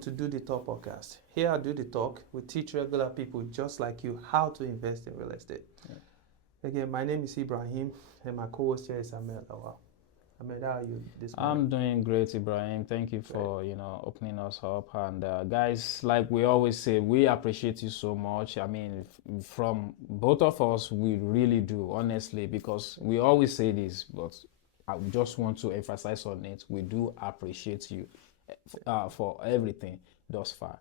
to Do the Talk podcast. Here at Do the Talk, we teach regular people just like you how to invest in real estate. Yeah. Again, my name is Ibrahim, and my co-host here is Ahmed Lawal. Ahmed, how are you this morning? I'm doing great, Ibrahim. Thank you for opening us up. And guys, like we always say, we appreciate you so much. I mean, from both of us, we really do, honestly, because we always say this, but I just want to emphasize on it. We do appreciate you for everything thus far.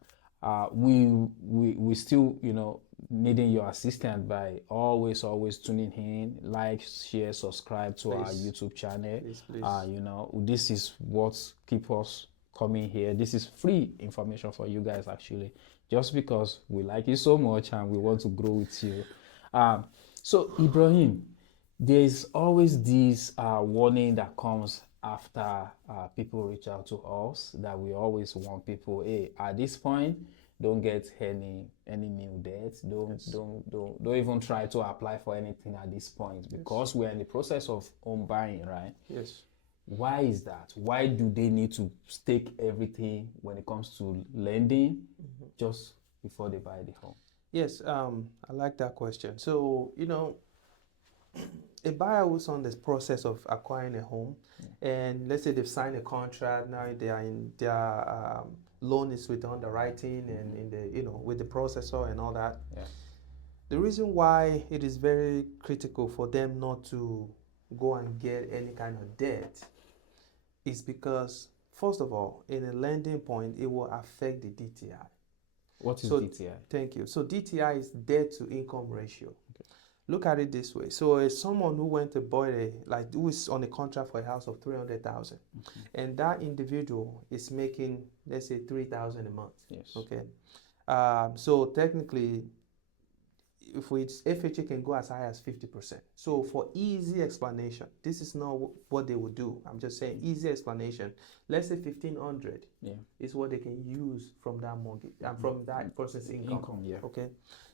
We still needing your assistance by always tuning in, like, share, subscribe to our Please. YouTube channel. Please. This is what keep us coming here. This is free information for you guys, actually, just because we like you so much and we want to grow with you. So Ibrahim, there's always this warning that comes after people reach out to us, that we always want people, hey, at this point, don't get any new debts. Don't even try to apply for anything at this point, because we're in the process of home buying, right? Yes. Why is that? Why do they need to stake everything when it comes to lending just before they buy the home? Yes, I like that question. So, a buyer who's on this process of acquiring a home, and let's say they've signed a contract, now they are in their loan is with underwriting and in the with the processor and all that. Yeah. The reason why it is very critical for them not to go and get any kind of debt is because, first of all, in a lending point, it will affect the DTI. What is So, DTI? Thank you. So DTI is debt to income ratio. Look at it this way. So as someone who went to buy who is on a contract for a house of 300,000, and that individual is making, let's say, 3,000 a month. Yes. Okay. So technically, if FHA can go as high as 50%. So for easy explanation, this is not what they would do. I'm just saying easy explanation. Let's say 1,500 is what they can use from that mortgage and from that person's income. Okay.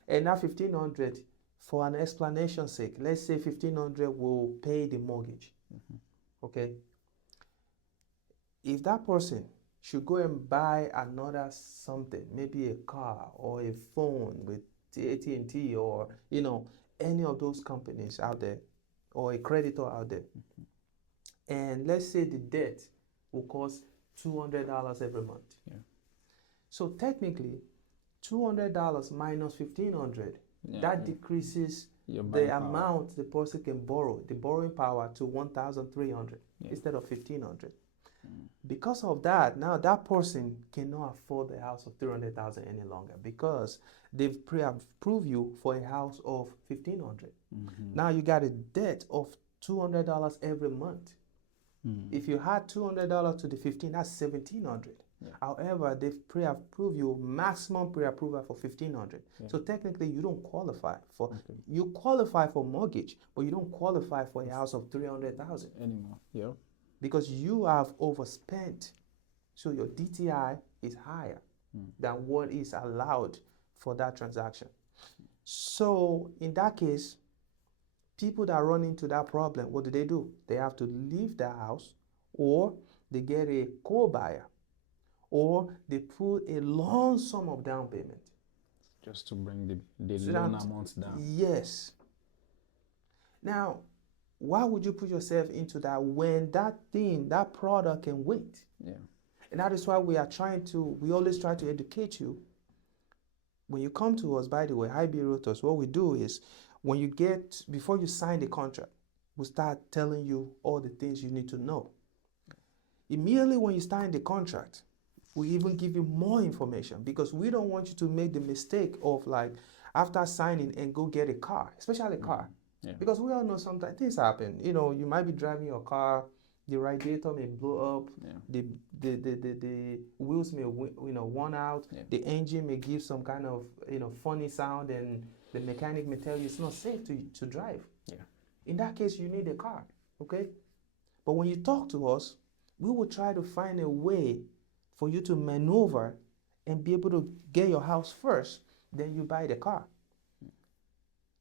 And that 1,500, for an explanation's sake, let's say 1,500 will pay the mortgage. Okay. If that person should go and buy another something, maybe a car or a phone with AT&T or any of those companies out there, or a creditor out there, and let's say the debt will cost $200 every month. So technically, $200 minus 1,500, that decreases the amount the person can borrow, the borrowing power, to 1,300 instead of 1,500. Because of that, now that person cannot afford the house of 300,000 any longer, because they've pre-approved you for a house of 1,500. Now you got a debt of $200 every month. If you had $200 to the 15, that's 1,700. However, they've pre-approved you, maximum pre-approval for 1,500. So technically, you don't qualify for. You qualify for mortgage, but you don't qualify for a house of 300,000 anymore. Yeah. Because you have overspent. So your DTI is higher than what is allowed for that transaction. So in that case, people that run into that problem, what do? They have to leave their house, or they get a co-buyer, or they put a lump sum of down payment. Just to bring the loan amount down. Yes. Now, why would you put yourself into that when that product can wait? And that is why we always try to educate you. When you come to us, by the way, IB Realtors, what we do is, before you sign the contract, we start telling you all the things you need to know. Immediately when you sign the contract, we even give you more information, because we don't want you to make the mistake of, after signing, and go get a car, especially a car. Because we all know sometimes things happen. You might be driving your car, the radiator may blow up, the wheels may worn out, the engine may give some kind of funny sound, and the mechanic may tell you it's not safe to drive. In that case, you need a car. Okay. But when you talk to us, we will try to find a way for you to maneuver and be able to get your house first, then you buy the car.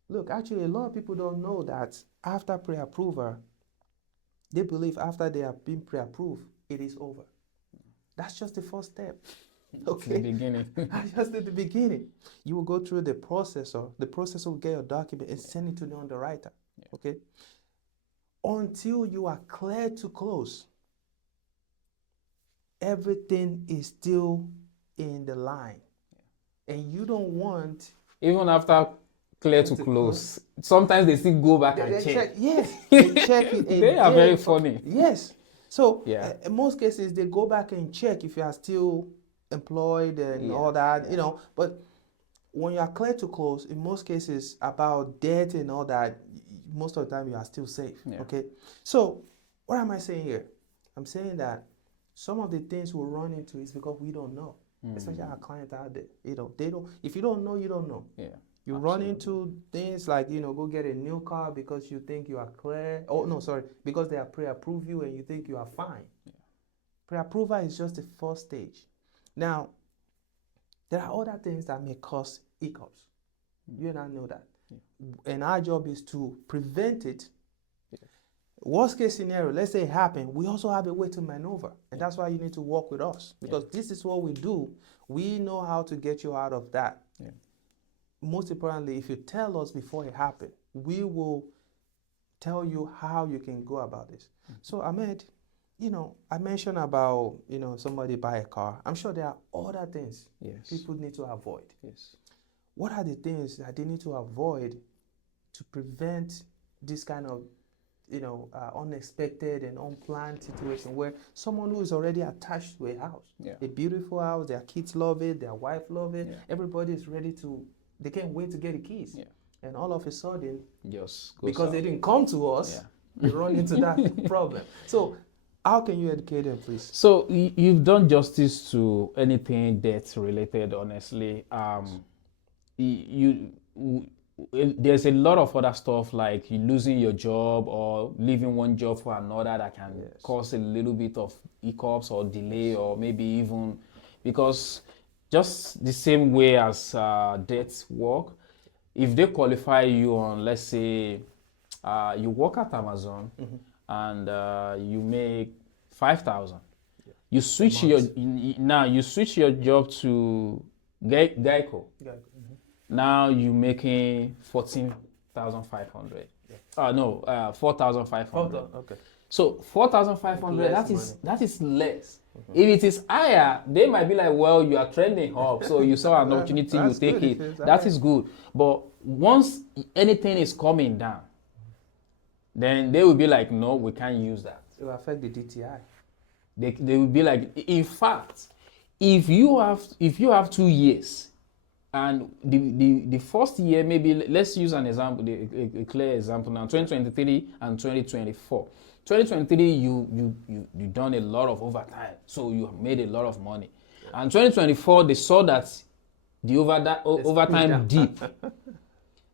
Look, actually, a lot of people don't know that after pre-approval, they believe after they have been pre-approved, it is over. That's just the first step. Okay. The beginning. Just at the beginning. You will go through the processor. The processor will get your document and send it to the underwriter. Yeah. Okay. Until you are clear to close, everything is still in the line. Yeah. And you don't want... Even after clear to close, sometimes they still go back and check. Yes, they check it. They are very funny. Yes. So in most cases, they go back and check if you are still employed and all that, you know. But when you are clear to close, in most cases, about debt and all that, most of the time you are still safe. Yeah. Okay. So what am I saying here? I'm saying that some of the things we'll run into is because we don't know, especially our clients out there. You know, they don't. If you don't know, you don't know. Yeah. You run into things like, you know, go get a new car because you think you are clear. Oh, no, sorry. Because they are pre-approve you and you think you are fine. Yeah. Pre-approval is just the first stage. Now, there are other things that may cause hiccups. You and I know that. Yeah. And our job is to prevent it. Yeah. Worst case scenario, let's say it happened, we also have a way to maneuver. And that's why you need to work with us. Because this is what we do. We know how to get you out of that. Yeah. Most importantly, if you tell us before it happened, we will tell you how you can go about this. Mm-hmm. So Ahmed, you know, I mentioned about, you know, somebody buy a car. I'm sure there are other things people need to avoid. Yes. What are the things that they need to avoid to prevent this kind of, you know, unexpected and unplanned situation where someone who is already attached to a house, a beautiful house, their kids love it, their wife love it, everybody is ready to... They can't wait to get the keys. Yeah. And all of a sudden, because they didn't come to us, we run into that problem. So how can you educate them, please? So you've done justice to anything debt related, honestly. There's a lot of other stuff like you losing your job or leaving one job for another that can cause a little bit of hiccups or delay, or maybe even because... Just the same way as debts work, if they qualify you on, let's say, you work at Amazon and you make 5,000, you switch you switch your job to Geico. Now you're making 14,500. 4,500. Okay. So 4,500. That is less. If it is higher, they might be like, well, you are trending up, so you saw an opportunity, you take it. That is good. But once anything is coming down, then they will be like, no, we can't use that. It will affect the DTI. They will be like, in fact, if you have 2 years, and the first year, maybe let's use an example, a clear example now, 2023 and 2024. 2023, you done a lot of overtime, so you made a lot of money. Yeah. And 2024, they saw that the overtime dip.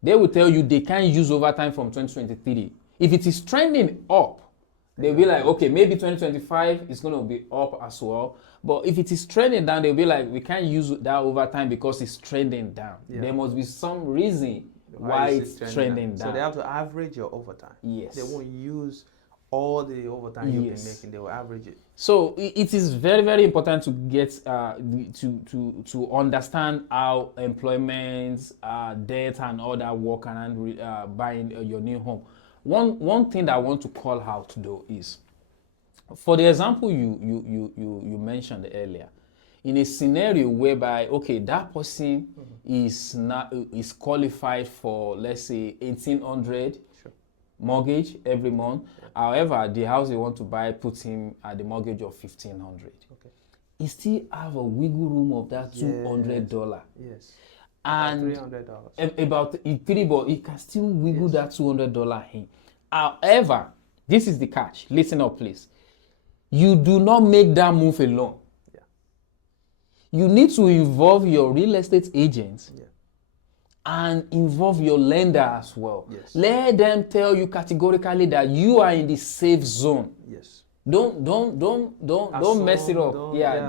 They will tell you they can't use overtime from 2023. If it is trending up, they'll be like, okay, maybe 2025 is going to be up as well. But if it is trending down, they'll be like, we can't use that overtime because it's trending down. Yeah. There must be some reason why it's trending down. So they have to average your overtime. Yes. They won't use all the overtime you've been making, they will average it. So it is very, very important to get to understand how employment, debt, and all that work and buying your new home. One thing that I want to call out though is, for the example you mentioned earlier, in a scenario whereby that person is qualified for, let's say, 1,800 mortgage every month. However, the house they want to buy puts him at the mortgage of 1,500. Okay. He still have a wiggle room of that $200. Yes. And $300. About $3, but he can still wiggle that $200 in. However, this is the catch. Listen up, please. You do not make that move alone. Yeah. You need to involve your real estate agents. Yeah. And involve your lender as well. Yes. Let them tell you categorically that you are in the safe zone. Yes. Don't mess it up.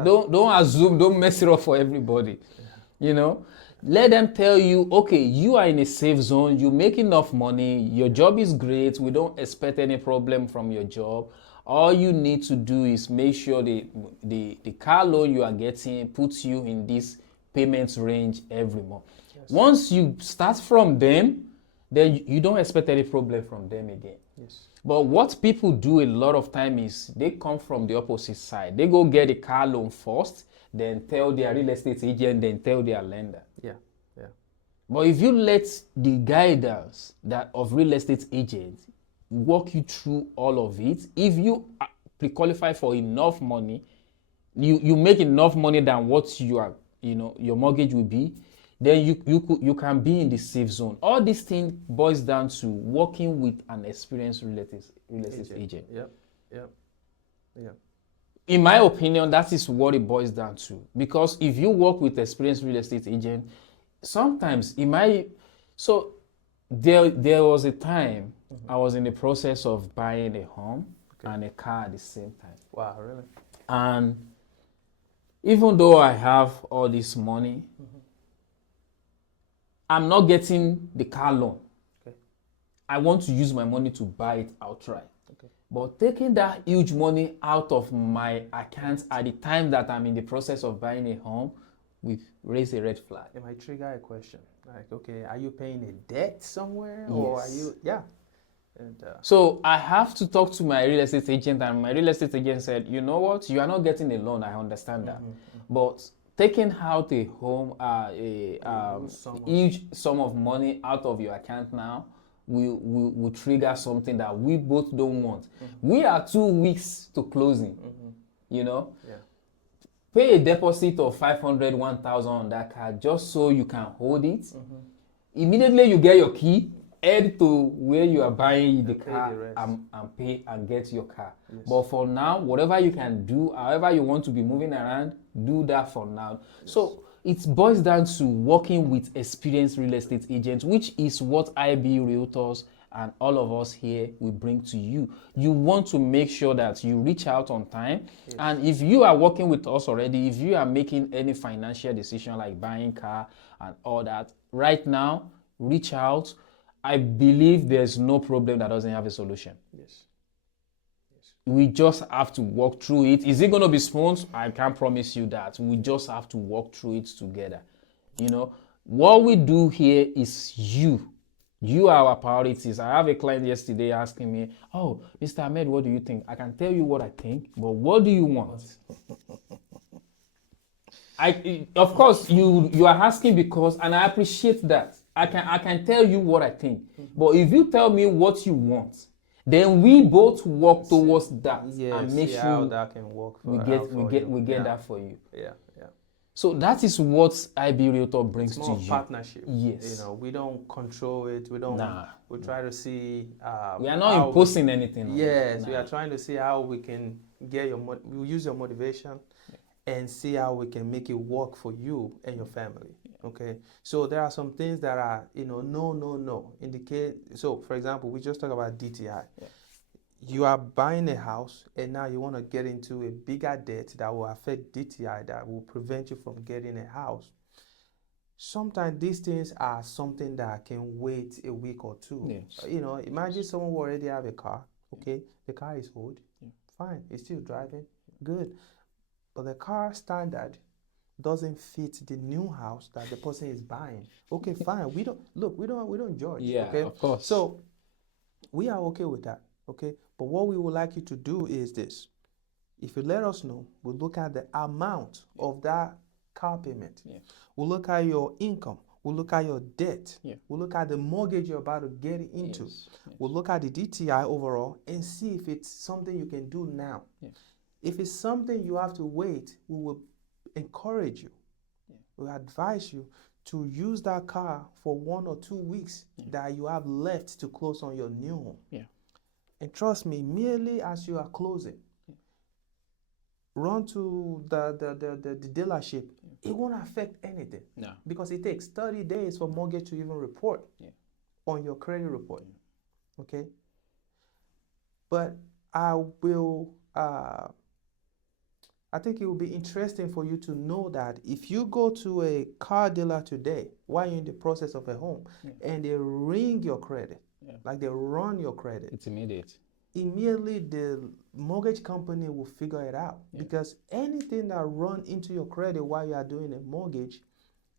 Don't assume. Don't mess it up for everybody. Yeah. You know, let them tell you, okay, you are in a safe zone. You make enough money. Your job is great. We don't expect any problem from your job. All you need to do is make sure the car loan you are getting puts you in this payment range every month. Yes. Once you start from them, then you don't expect any problem from them again. Yes. But what people do a lot of time is they come from the opposite side. They go get a car loan first, then tell their real estate agent, then tell their lender. Yeah, yeah. But if you let the guidance of real estate agents walk you through all of it, if you pre-qualify for enough money, you make enough money than what your mortgage will be, then you can be in the safe zone. All these things boils down to working with an experienced real estate agent. Yeah. In my opinion, that is what it boils down to. Because if you work with experienced real estate agent, sometimes there was a time I was in the process of buying a home and a car at the same time. Wow, really? And even though I have all this money, I'm not getting the car loan. Okay. I want to use my money to buy it outright. Okay. But taking that huge money out of my account at the time that I'm in the process of buying a home will raise a red flag. It might trigger a question. Like, okay, are you paying a debt somewhere? Yes. Or are you, yeah. And, so I have to talk to my real estate agent, and my real estate agent said, you know what, you are not getting a loan, I understand that. But taking out a home, huge sum of money out of your account now will trigger something that we both don't want. We are 2 weeks to closing, Yeah. Pay a deposit of 500, 1,000 on that car just so you can hold it. Immediately you get your key, head to where you are buying the car and pay and get your car. Yes. But for now, whatever you can do, however you want to be moving around, do that for now. Yes. So it boils down to working with experienced real estate agents, which is what IB Realtors and all of us here will bring to you. You want to make sure that you reach out on time. Yes. And if you are working with us already, if you are making any financial decision like buying car and all that, right now, reach out. I believe there's no problem that doesn't have a solution. Yes. We just have to walk through it. Is it going to be smooth? I can't promise you that. We just have to walk through it together. What we do here is you. You are our priorities. I have a client yesterday asking me, oh, Mr. Ahmed, what do you think? I can tell you what I think, but what do you want? Of course, you are asking because, and I appreciate that. I can tell you what I think. But if you tell me what you want, then we both work towards that and make sure how that can work we get that for you. Yeah. So that is what IB Realtor brings to you. Partnership. Yes. We don't control it. We don't. We try to see. We are not imposing anything. Yes, we are trying to see how we can get we use your motivation, and see how we can make it work for you and your family. Okay. So there are some things that are no indicate. So for example, we just talk about DTI. Yeah. You are buying a house and now you want to get into a bigger debt that will affect DTI, that will prevent you from getting a house. Sometimes these things are something that can wait a week or two. Yes. Imagine someone who already have a car. Okay, the car is old. Fine, it's still driving. Good. But the car standard doesn't fit the new house that the person is buying. Okay, fine. We don't judge. Yeah, okay? Of course. So we are okay with that. Okay, but what we would like you to do is this. If you let us know, we'll look at the amount of that car payment. Yeah. We'll look at your income. We'll look at your debt. Yeah. We'll look at the mortgage you're about to get into. Yes. We'll look at the DTI overall and see if it's something you can do now. Yeah. If it's something you have to wait, we will encourage you. Yeah. We'll advise you to use that car for 1 or 2 weeks that you have left to close on your new home. Yeah. And trust me, merely as you are closing, run to the dealership. It won't affect anything. No. Because it takes 30 days for mortgage to even report on your credit report. Okay? But I think it will be interesting for you to know that if you go to a car dealer today while you're in the process of a home and they ring your credit, like they run your credit. It's immediate. immediately the mortgage company will figure it out, because anything that run into your credit while you are doing a mortgage,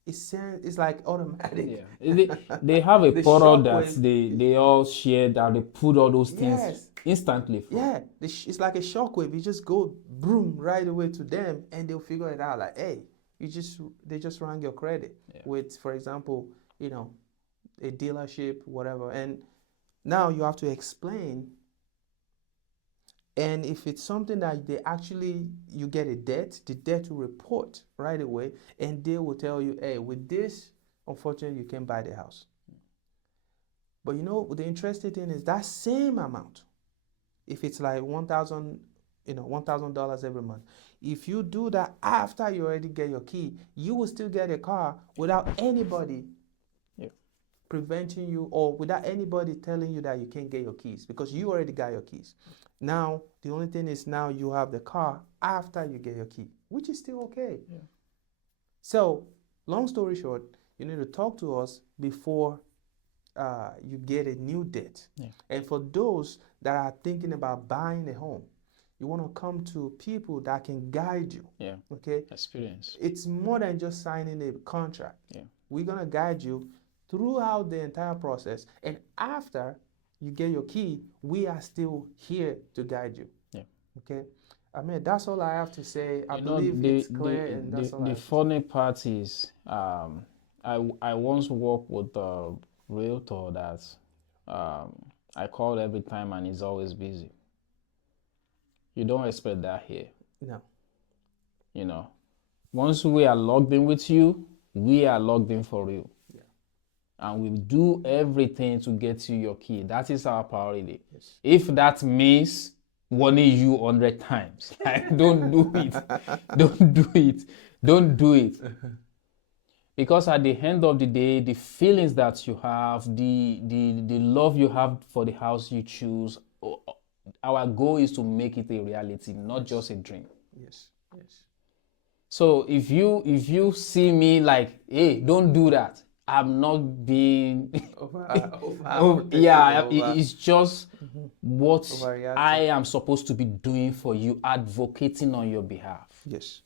it's like automatic. They have a The portal that shockwave. they all share, that they put all those things Yes. instantly for. Yeah, it's like a shockwave. You just go boom right away to them, and they'll figure it out. Like, hey, they just rang your credit with, for example, a dealership, whatever, and now you have to explain. And if it's something that you get a debt, the debt will report right away, and they will tell you, hey, with this, unfortunately, you can't buy the house. But the interesting thing is that same amount, if it's like $1,000 every month, if you do that after you already get your key, you will still get a car without anybody preventing you, or without anybody telling you that you can't get your keys, because you already got your keys. Now, the only thing is, now you have the car after you get your key, which is still okay. Yeah. So, long story short, you need to talk to us before you get a new debt. Yeah. And for those that are thinking about buying a home, you want to come to people that can guide you. Yeah. Okay? Experience. It's more than just signing a contract. Yeah. We're going to guide you throughout the entire process. And after you get your key, we are still here to guide you. Yeah. Okay? I mean, that's all I have to say. I believe it's clear, and that's all I have to say. The funny part is, I once worked with a realtor that I called every time, and he's always busy. You don't expect that here. No. Once we are logged in with you, we are logged in for you. And we do everything to get you your key. That is our priority. Yes. If that means warning you 100 times, like, don't do it. Don't do it. Don't do it. Because at the end of the day, the feelings that you have, the love you have for the house you choose, our goal is to make it a reality, not just a dream. Yes. Yes. So if you see me like, hey, don't do that, I'm not being it's just what I am supposed to be doing for you, advocating on your behalf. Yes.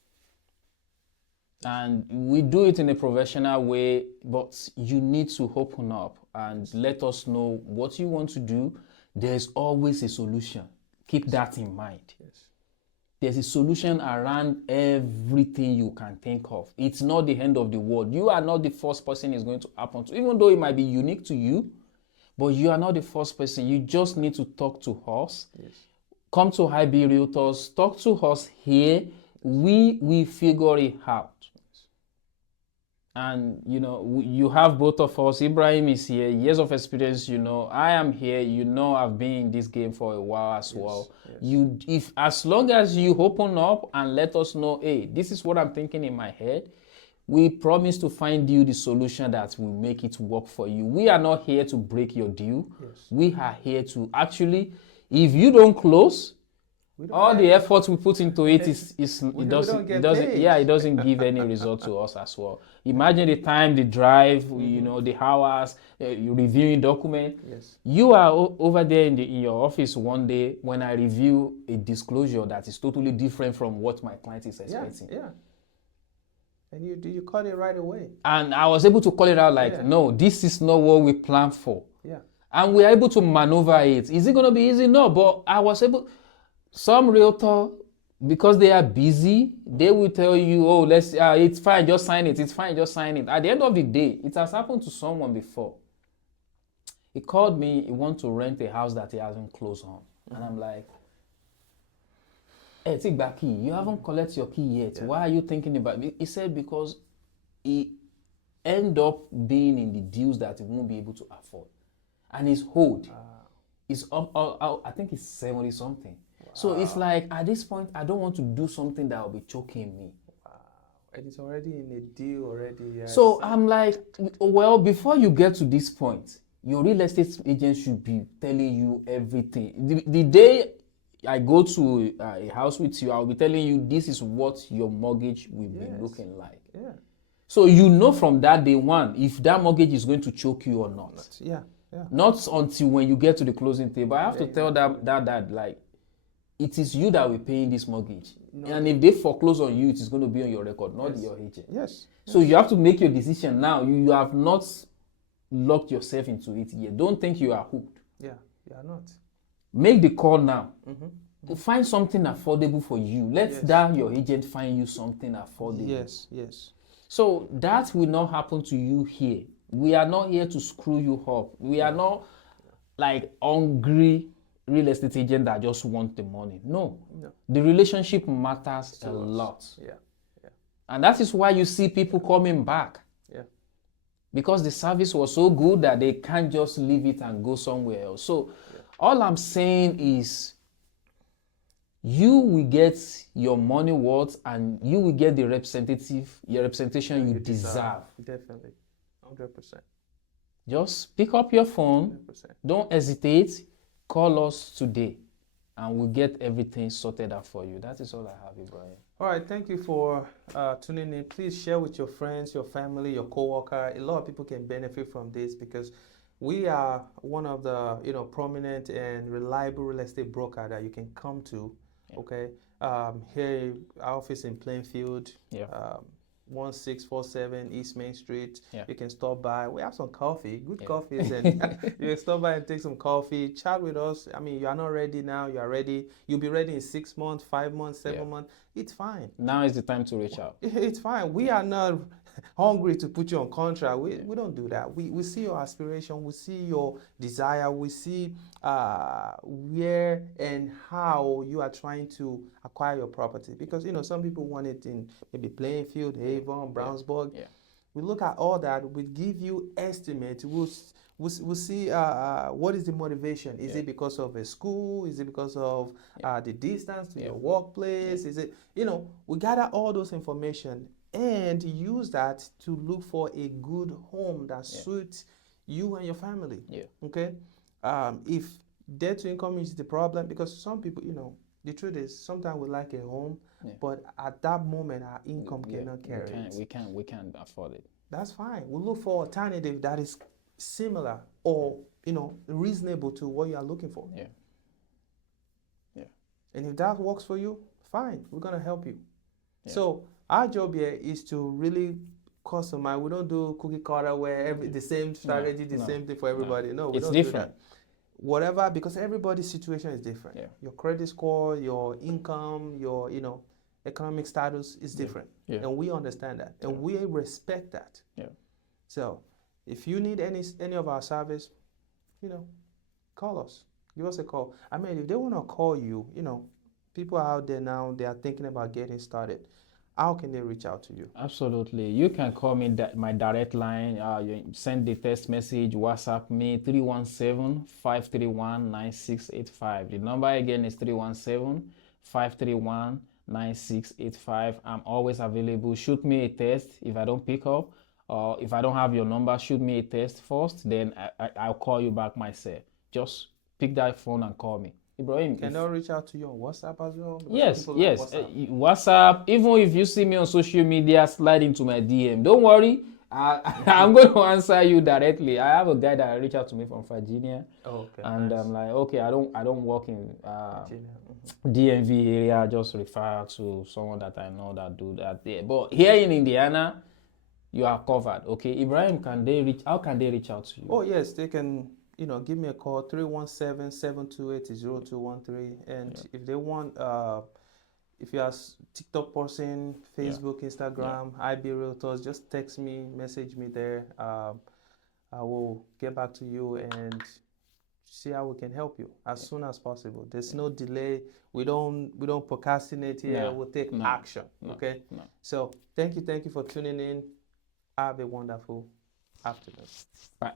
And we do it in a professional way, but you need to open up and let us know what you want to do. There's always a solution. Keep that in mind. Yes. There's a solution around everything you can think of. It's not the end of the world. You are not the first person it's going to happen to, even though it might be unique to you, but you are not the first person. You just need to talk to us. Yes. Come to IB Realtors, talk to us here. We figure it out. And, you have both of us. Ibrahim is here, years of experience, I am here, I've been in this game for a while as well. Yes. If as long as you open up and let us know, hey, this is what I'm thinking in my head, we promise to find you the solution that will make it work for you. We are not here to break your deal. Yes. We are here to actually, if you don't close, all the effort we put into it it doesn't give any result to us as well. Imagine the time, the drive, the hours, you reviewing document. Yes. You are over there in your office one day when I review a disclosure that is totally different from what my client is expecting. Yeah. And you call it right away. And I was able to call it out like, no, this is not what we planned for. Yeah. And we are able to maneuver it. Is it going to be easy? No, but I was able. Some realtor, because they are busy, they will tell you, oh, it's fine, just sign it. It's fine, just sign it. At the end of the day, it has happened to someone before. He called me, he wants to rent a house that he hasn't closed on. And I'm like, hey, take back key. You haven't collected your key yet. Yeah. Why are you thinking about it? He said because he end up being in the deals that he won't be able to afford. And his hold is up, I think it's 70 something. So it's like, at this point, I don't want to do something that will be choking me. Wow. And it's already in a deal already. Yes. So I'm like, well, before you get to this point, your real estate agent should be telling you everything. The day I go to a house with you, I'll be telling you, this is what your mortgage will be looking like. Yeah. So from that day one, if that mortgage is going to choke you or not. Yeah. Not until when you get to the closing table. I have to tell that like, it is you that will pay in this mortgage. And if they foreclose on you, it is going to be on your record, not your agent. Yes. So you have to make your decision now. You have not locked yourself into it yet. Don't think you are hooked. Yeah, you are not. Make the call now. Find something affordable for you. Let your agent find you something affordable. Yes. So that will not happen to you here. We are not here to screw you up. We are not like hungry real estate agent that just want the money. No. The relationship matters a lot. Yeah. And that is why you see people coming back. Yeah. Because the service was so good that they can't just leave it and go somewhere else. So all I'm saying is, you will get your money worth, and you will get the representation you deserve. Definitely. 100%. Just pick up your phone. 100%. Don't hesitate. Call us today, and we'll get everything sorted out for you. That is all I have, Ibrahim. All right. Thank you for tuning in. Please share with your friends, your family, your coworker. A lot of people can benefit from this, because we are one of the prominent and reliable real estate broker that you can come to. Okay. Here, our office in Plainfield. 1647 East Main Street. You can stop by. We have some coffee, good coffees, and you can stop by and take some coffee, chat with us. I mean, you are not ready now. You are ready. You'll be ready in 6 months, 5 months, 7 months. It's fine. Now is the time to reach out. It's fine. We are not hungry to put you on contract. We don't do that. We see your aspiration. We see your desire. We see where and how you are trying to acquire your property. Because some people want it in maybe Plainfield, Avon, Brownsburg. We look at all that. We give you estimate. We'll see what is the motivation. Is it because of a school? Is it because of the distance to your workplace? Is it we gather all those information and use that to look for a good home that suits you and your family. Okay. If debt to income is the problem, because some people, the truth is, sometimes we like a home, but at that moment our income cannot carry it. We can't afford it. That's fine. We look for alternative that is similar or reasonable to what you are looking for. And if that works for you, fine. We're gonna help you. So our job here is to really customize. We don't do cookie cutter where the same strategy, same thing for everybody. No, we it's don't different. do that. Whatever, because everybody's situation is different. Your credit score, your income, your economic status is different, and we understand that, and we respect that. So, if you need any of our service, call us. Give us a call. I mean, if they want to call you, people out there now, they are thinking about getting started. How can they reach out to you? Absolutely. You can call me my direct line. You send the text message, WhatsApp me, 317-531-9685. The number again is 317-531-9685. I'm always available. Shoot me a text if I don't pick up, or if I don't have your number, shoot me a text first, then I'll call you back myself. Just pick that phone and call me. Ibrahim, can I reach out to you on WhatsApp as well? Yes. WhatsApp. Even if you see me on social media, slide into my DM. Don't worry, I'm going to answer you directly. I have a guy that reached out to me from Virginia, and I'm like, okay, I don't work in DMV area. I just refer to someone that I know that do that there. But here in Indiana, you are covered. Okay, Ibrahim, how can they reach out to you? Oh yes, they can. Give me a call, 317-728-0213. And if they want, if you are TikTok person, Facebook, Instagram, IB Realtors, just text me, message me there. I will get back to you and see how we can help you as soon as possible. There's no delay. We don't procrastinate here. We'll take action. Okay. So thank you for tuning in. Have a wonderful afternoon. Bye.